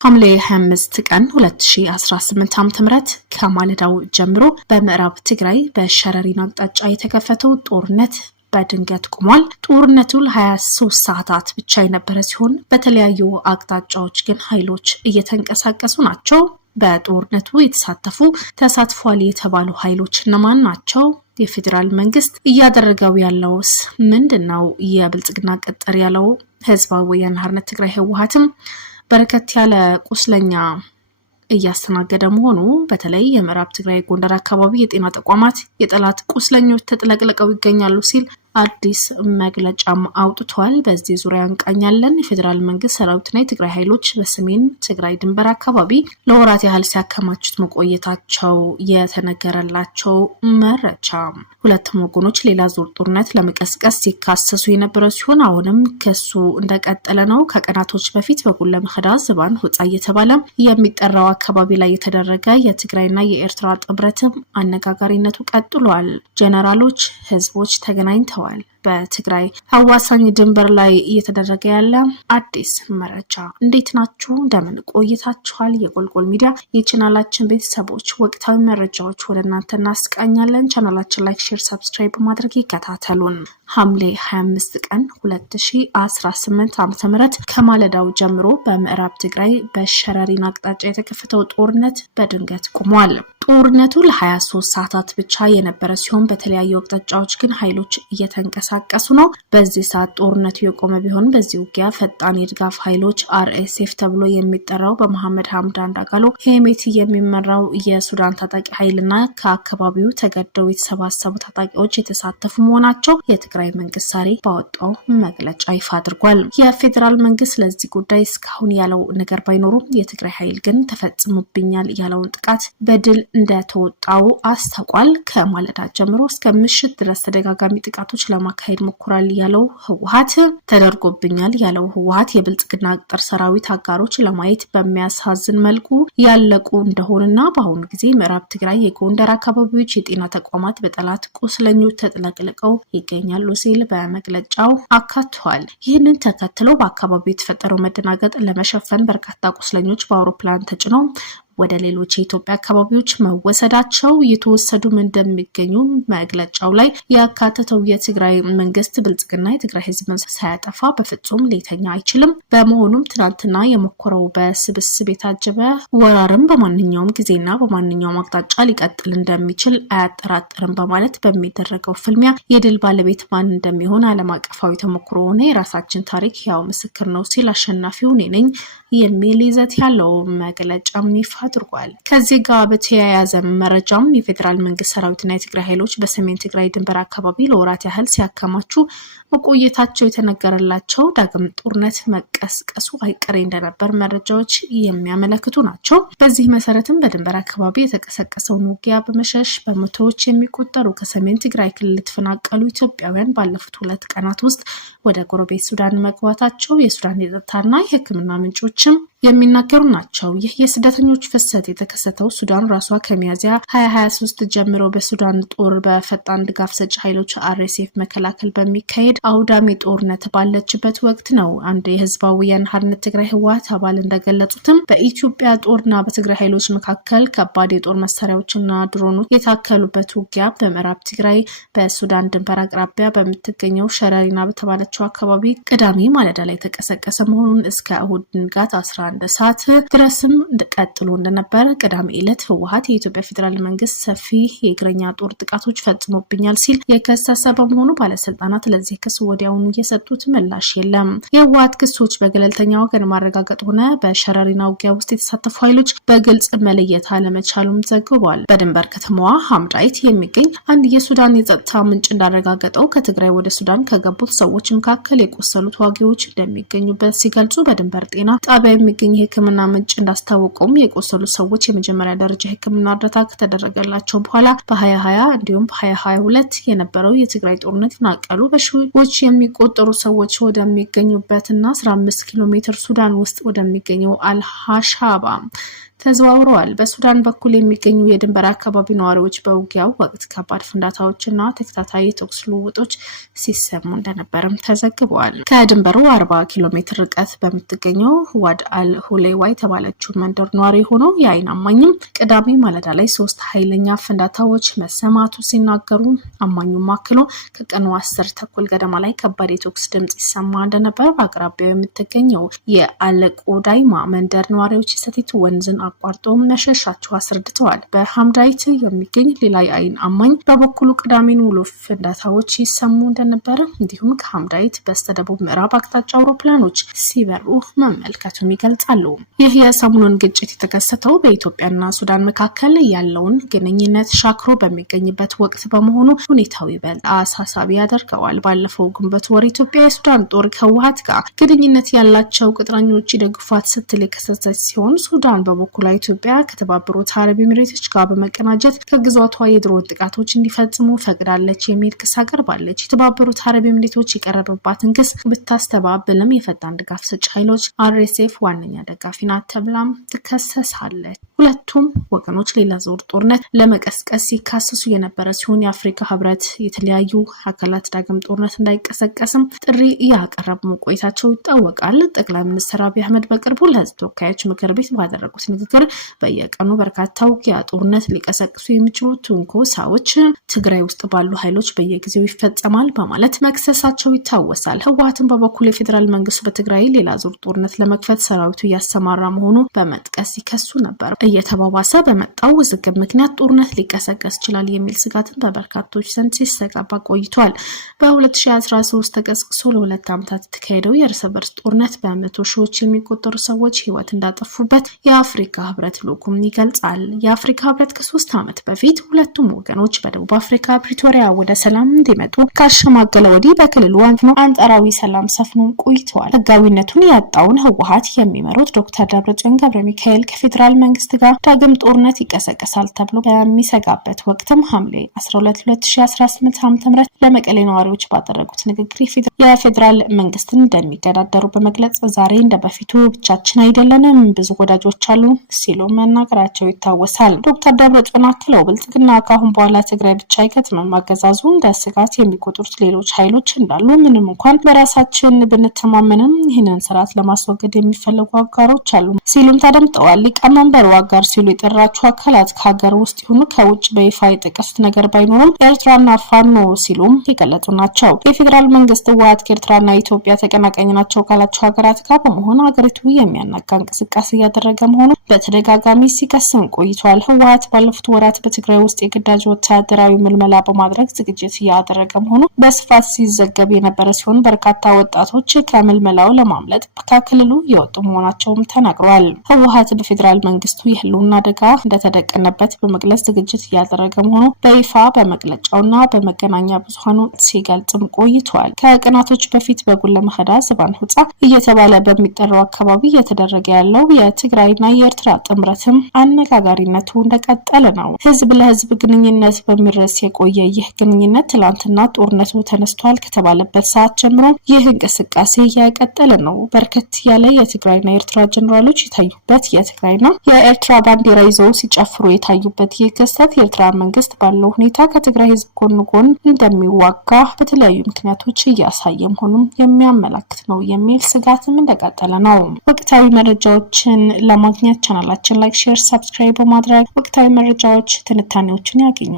ሐምሌ 25 ቀን 2018 ዓ.ም ከማለዳው ጀምሮ በምዕራብ ትግራይ በሸረሪና አቅጣጫ የተከፈተው ጦርነት በድንገት ቆሟል። ጦርነቱ ለ23 ሰዓታት ብቻ የነበረ ሲሆን በተለያዩ አቅጣጫዎች ግን ኃይሎች እየተንቀሳቀሱ ናቸው። በጦርነቱ ተሳትፏል የተባሉ ኃይሎች እነማን ናቸው? የፌደራል መንግስት እያደረገው ያለውስ ምንድነው? የብልጽግና ቅጥር ያለው ህዝባዊ ወያነ ሓርነት ትግራይ ህወሓትም በርከት ያለ ቁስለኛ እያስተናገደ መሆኑ በተለይ የምዕራብ ትግራይ ጎንደር አካባቢ የጤና ተቋማት የጠላት ቁስለኞች ተጥለቅልቀው ይገኛሉ ሲል አዲስ መግለጫም አውጥቷል። በዚህ ዙሪያ እንቃኛለን። የፌደራል መንግስት ሰራዊትና የትግራይ ኃይሎች በሰሜን ትግራይ ድንበር አካባቢ ለወራት ያህል ሲያከማቹት መቆየታቸው የተነገረላቸው መረጃ። ሁለቱም ወገኖች ሌላ ዙር ጦርነት ለመቀስቀስ ሲካሰሱ የነበረ ሲሆን አሁንም ከሱ እንደቀጠለ ነው። ከቀናቶች በፊት በጉለምከዳ ዝባን ሁጻ እየተባለ የሚጠራው አካባቢ ላይ የተደረገ የትግራይና የኤርትራ ጥምረትም አነጋጋሪነቱ ቀጥሏል። ጀነራሎች ህዝቦች ተገናኝተዋል። በትግራይ አዋሳኝ ድንበር ላይ እየተደረገ ያለ አዲስ መረጃ። እንዴት ናችሁ? እንደምን ቆይታችኋል? የጎልጎል ሚዲያ የቻናላችን ቤተሰቦች ወቅታዊ መረጃዎች ወደ እናንተ እናስቃኛለን። ቻናላችን ላይክ፣ ሼር፣ ሰብስክራይብ በማድረግ ይከታተሉን። ሐምሌ 25 ቀን 2018 ዓ.ም ከማለዳው ጀምሮ በምዕራብ ትግራይ በሸረሪና አቅጣጫ የተከፈተው ጦርነት በድንገት ቆሟል። ጦርነቱ ለ23 ሰዓታት ብቻ የነበረ ሲሆን በተለያዩ አቅጣጫዎች ግን ኃይሎች እየተንቀሳቀሱ ነው። በዚህ ሰዓት ጦርነቱ የቆመ ቢሆን በዚህ ውጊያ ፈጣን የድጋፍ ኃይሎች RSF ተብሎ የሚጠራው በመሐመድ ሐምዳን ዳጋሎ ሄሜቲ የሚመራው የሱዳን ታጣቂ ኃይልና ከአካባቢው ተገደው የተሰባሰቡ ታጣቂዎች የተሳተፉ መሆናቸው የትግራይ መንግስት ዛሬ ባወጣው መግለጫ ይፋ አድርጓል። የፌደራል መንግስት ለዚህ ጉዳይ እስካሁን ያለው ነገር ባይኖሩም የትግራይ ኃይል ግን ተፈጽሞብኛል ያለውን ጥቃት በድል እንደተወጣው አስታውቋል። ከማለዳ ጀምሮ እስከ ምሽት ድረስ ተደጋጋሚ ጥቃቶች ለማካሄድ ሞክሯል ያለው ህወሓት ተደርጎብኛል ያለው ህወሓት የብልጽግና ቅጥር ሰራዊት አጋሮች ለማየት በሚያሳዝን መልኩ ያለቁ እንደሆነና በአሁኑ ጊዜ ምዕራብ ትግራይ የጎንደር አካባቢዎች የጤና ተቋማት በጠላት ቁስለኞች ተጥለቅልቀው ይገኛሉ ሲል በመግለጫው አካቷል። ይህንን ተከትሎ በአካባቢው የተፈጠረው መደናገጥ ለመሸፈን በርካታ ቁስለኞች በአውሮፕላን ተጭነው ወደ ሌሎች የኢትዮጵያ አካባቢዎች መወሰዳቸው እየተወሰዱም እንደሚገኙ መግለጫው ላይ ያካተተው የትግራይ መንግስት ብልጽግና የትግራይ ህዝብን ሳያጠፋ በፍጹም ሊተኛ አይችልም። በመሆኑም ትናንትና የሞከረው በስብስብ የታጀበ ወራርም በማንኛውም ጊዜና በማንኛውም አቅጣጫ ሊቀጥል እንደሚችል አያጠራጥርም በማለት በሚደረገው ፍልሚያ የድል ባለቤት ማን እንደሚሆን ዓለም አቀፋዊ ተሞክሮ ሆነ የራሳችን ታሪክ ያው ምስክር ነው ሲል አሸናፊው እኔ ነኝ የሚል ይዘት ያለው መግለጫም ይፋ አድርጓል። ከዚህ ጋር በተያያዘ መረጃም የፌደራል መንግስት ሰራዊትና የትግራይ ኃይሎች በሰሜን ትግራይ ድንበር አካባቢ ለወራት ያህል ሲያከማቹ መቆየታቸው የተነገረላቸው ዳግም ጦርነት መቀስቀሱ አይቀሬ እንደነበር መረጃዎች የሚያመለክቱ ናቸው። በዚህ መሰረትም በድንበር አካባቢ የተቀሰቀሰውን ውጊያ በመሸሽ በመቶዎች የሚቆጠሩ ከሰሜን ትግራይ ክልል የተፈናቀሉ ኢትዮጵያውያን ባለፉት 2 ቀናት ውስጥ ወደ ጎረቤት ሱዳን መግባታቸው የሱዳን የጸጥታና የሕክምና ምንጮችም የሚናገሩ ናቸው። ይህ የስደተኞች ፍሰት የተከሰተው ሱዳን ራሷ ከሚያዝያ 2023 ጀምሮ በሱዳን ጦር በፈጣን ድጋፍ ሰጪ ኃይሎች RSF መከላከል በሚካሄድ አውዳሚ ጦርነት ባለችበት ወቅት ነው። አንድ የህዝባዊ ወያነ ሓርነት ትግራይ ህወሓት አባል እንደገለጹትም በኢትዮጵያ ጦርና በትግራይ ኃይሎች መካከል ከባድ የጦር መሳሪያዎችና ድሮኖች የታከሉበት ውጊያ በምዕራብ ትግራይ በሱዳን ድንበር አቅራቢያ በምትገኘው ሸረሪና በተባለችው አካባቢ ቅዳሜ ማለዳ ላይ የተቀሰቀሰ መሆኑን እስከ እሁድ ንጋት 11 ሰዓት ድረስም ቀጥሎ እንደነበር ቅዳሜ ዕለት ህወሓት የኢትዮጵያ ፌደራል መንግስት ሰፊ የእግረኛ ጦር ጥቃቶች ፈጽሞብኛል ሲል የከሰሰ በመሆኑ ባለስልጣናት ለዚህ ክስ ወዲያውኑ የሰጡት ምላሽ የለም። የህወሓት ክሶች በገለልተኛ ወገን ማረጋገጥ ሆነ በሸረሪና ውጊያ ውስጥ የተሳተፉ ኃይሎች በግልጽ መለየት አለመቻሉም ዘግቧል። በድንበር ከተማዋ ሐምዳይት የሚገኝ አንድ የሱዳን የጸጥታ ምንጭ እንዳረጋገጠው ከትግራይ ወደ ሱዳን ከገቡት ሰዎች መካከል የቆሰሉ ተዋጊዎች እንደሚገኙበት ሲገልጹ በድንበር ጤና ጣቢያ የሚገኝ የህክምና ምንጭ እንዳስታወቁም የቆሰሉ ሰዎች የመጀመሪያ ደረጃ ህክምና እርዳታ ከተደረገላቸው በኋላ በ2020 እንዲሁም በ2022 የነበረው የትግራይ ጦርነት ናቀሉ በሺዎች የሚቆጠሩ ሰዎች ወደሚገኙበትና 15 ኪሎ ሜትር ሱዳን ውስጥ ወደሚገኘው አልሐሻባ ተዘዋውረዋል። በሱዳን በኩል የሚገኙ የድንበር አካባቢ ነዋሪዎች በውጊያው ወቅት ከባድ ፍንዳታዎችና ተከታታይ የተኩስ ልውውጦች ሲሰሙ እንደነበርም ተዘግበዋል። ከድንበሩ 40 ኪሎ ሜትር ርቀት በምትገኘው ዋድ አልሁሌዋ የተባለችው መንደር ነዋሪ ሆኖ የአይን አማኝም ቅዳሜ ማለዳ ላይ 3 ኃይለኛ ፍንዳታዎች መሰማቱ ሲናገሩ አማኙም አክሎ ከቀኑ 10 ተኩል ገደማ ላይ ከባድ የተኩስ ድምጽ ይሰማ እንደነበር በአቅራቢያው የምትገኘው የአለቆዳይማ መንደር ነዋሪዎች ሰቲት ወንዝን አቋርጦ መሸሻቸው አስረድተዋል። በሐምዳይት የሚገኝ ሌላ የአይን አማኝ በበኩሉ ቅዳሜን ውሎ ፍንዳታዎች ይሰሙ እንደነበር እንዲሁም ከሐምዳይት በስተደቡብ ምዕራብ አቅጣጫ አውሮፕላኖች ሲበሩ መመልከቱን ይገልጻሉ። ይህ የሰሞኑን ግጭት የተከሰተው በኢትዮጵያና ሱዳን መካከል ያለውን ግንኙነት ሻክሮ በሚገኝበት ወቅት በመሆኑ ሁኔታው ይበልጥ አሳሳቢ ያደርገዋል። ባለፈው ግንቦት ወር ኢትዮጵያ የሱዳን ጦር ከህወሓት ጋር ግንኙነት ያላቸው ቅጥረኞች ይደግፏት ስትል የከሰሰች ሲሆን ሱዳን በበኩሏ ኢትዮጵያ ከተባበሩት አረብ ኤሚሬቶች ጋር በመቀናጀት ከግዛቷ የድሮን ጥቃቶች እንዲፈጽሙ ፈቅዳለች የሚል ክስ አቀርባለች። የተባበሩት አረብ ኤሚሬቶች የቀረበባትን ክስ ብታስተባብልም የፈጣን ድጋፍ ሰጪ ኃይሎች RSF ዋነኛ ደጋፊ ናት ተብላም ትከሰሳለች። ሁለቱም ወገኖች ሌላ ዙር ጦርነት ለመቀስቀስ ሲካሰሱ የነበረ ሲሆን የአፍሪካ ህብረት የተለያዩ አካላት ዳግም ጦርነት እንዳይቀሰቀስም ጥሪ ያቀረቡ መቆየታቸው ይታወቃል። ጠቅላይ ሚኒስትር አብይ አህመድ በቅርቡ ለህዝብ ተወካዮች ምክር ቤት ባደረጉት ንግግር በየቀኑ በርካታ ውጊያ ጦርነት ሊቀሰቅሱ የሚችሉ ትንኮሳዎች ትግራይ ውስጥ ባሉ ኃይሎች በየጊዜው ይፈጸማል በማለት መክሰሳቸው ይታወሳል። ህወሓትን በበኩል የፌዴራል መንግስቱ በትግራይ ሌላ ዙር ጦርነት ለመክፈት ሰራዊቱ እያሰማራ መሆኑ በመጥቀስ ይከሱ ነበር። እየተባባሰ በመጣው ውዝግብ ምክንያት ጦርነት ሊቀሰቀስ ይችላል የሚል ስጋትን በበርካቶች ዘንድ ሲስተጋባ ቆይቷል። በ2013 ተቀስቅሶ ለ2 ዓመታት የተካሄደው የእርስ በርስ ጦርነት በመቶ ሺዎች የሚቆጠሩ ሰዎች ህይወት እንዳጠፉበት የአፍሪካ ህብረት ልዑኩም ይገልጻል። የአፍሪካ ህብረት ከ3 ዓመት በፊት ሁለቱም ወገኖች በደቡብ አፍሪካ ፕሪቶሪያ ወደ ሰላም እንዲመጡ ካሸማገለ ወዲህ በክልሉ አንጻራዊ ሰላም ሰፍኖ ቆይቷል። ህጋዊነቱን ያጣውን ህወሓት የሚመሩት ዶክተር ደብረጽዮን ገብረሚካኤል ከፌዴራል መንግስት ጋር ዳግም ጦርነት ይቀሰቀሳል ተብሎ በሚሰጋበት ወቅትም ሐምሌ 12 2018 ዓ.ም ለመቀሌ ነዋሪዎች ባደረጉት ንግግር የፌዴራል መንግስትን እንደሚገዳደሩ በመግለጽ ዛሬ እንደበፊቱ ብቻችን አይደለንም፣ ብዙ ወዳጆች አሉ ሲሉ መናገራቸው ይታወሳል። ዶክተር ደብረጽዮን አክለው ብልጽግና ካሁን በኋላ ትግራይ ብቻ አይከትምም፣ አገዛዙ እንደ ስጋት የሚቆጥሩት ሌሎች ኃይሎች እንዳሉ ምንም እንኳን በራሳችን ብንተማመንም ይህንን ስርዓት ለማስወገድ የሚፈልጉ አጋሮች አሉ ሲሉም ተደምጠዋል። ሊቀመንበሩ አጋር ሲሉ የጠራቸው አካላት ከሀገር ውስጥ ይሁኑ ከውጭ በይፋ የጠቀሱት ነገር ባይኖርም ኤርትራና ፋኖ ሲሉም የገለጹ ናቸው። የፌዴራል መንግስት ህወሓት ከኤርትራና ኢትዮጵያ ተቀናቃኝ ናቸው ካላቸው ሀገራት ጋር በመሆን ሀገሪቱ የሚያናጋ እንቅስቃሴ እያደረገ መሆኑ በተደጋጋሚ ሲከስም ቆይቷል። ህወሓት ባለፉት ወራት በትግራይ ውስጥ የግዳጅ ወታደራዊ ምልመላ በማድረግ ዝግጅት እያደረገ መሆኑ በስፋት ሲዘገብ የነበረ ሲሆን በርካታ ወጣቶች ከምልመላው ለማምለጥ ከክልሉ የወጡ መሆናቸውም ተናግሯል። ህወሓት በፌዴራል መንግስቱ የህልውና አደጋ እንደተደቀነበት በመግለጽ ዝግጅት እያደረገ መሆኑ በይፋ በመግለጫውና በመገናኛ ብዙሃኑ ሲገልጽም ቆይቷል። ከቀናቶች በፊት በጉለመኸዳ ዝባን ሁጻ እየተባለ በሚጠራው አካባቢ እየተደረገ ያለው የትግራይና የኤርትራ ጥምረትም አነጋጋሪነቱ እንደቀጠለ ነው። ህዝብ ለህዝብ ግንኙነት በሚረስ የቆየ ይህ ግንኙነት ትላንትና ጦርነቱ ተነስቷል ከተባለበት ሰዓት ጀምሮ ይህ እንቅስቃሴ እየቀጠለ ነው። በርከት ያለ የትግራይና የኤርትራ ጀነራሎች የታዩበት የትግራይና የኤርትራ ባንዲራ ይዘው ሲጨፍሩ የታዩበት ይህ ክስተት የኤርትራ መንግስት ባለው ሁኔታ ከትግራይ ህዝብ ጎን እንደሚዋጋ በተለያዩ ምክንያቶች እያሳየ መሆኑን የሚያመላክት ነው የሚል ስጋትም እንደቀጠለ ነው። ወቅታዊ መረጃዎችን ለማግኘት ቻናላችን ላይክ፣ ሼር፣ ሰብስክራይብ በማድረግ ወቅታዊ መረጃዎች ትንታኔዎችን ያገኙ።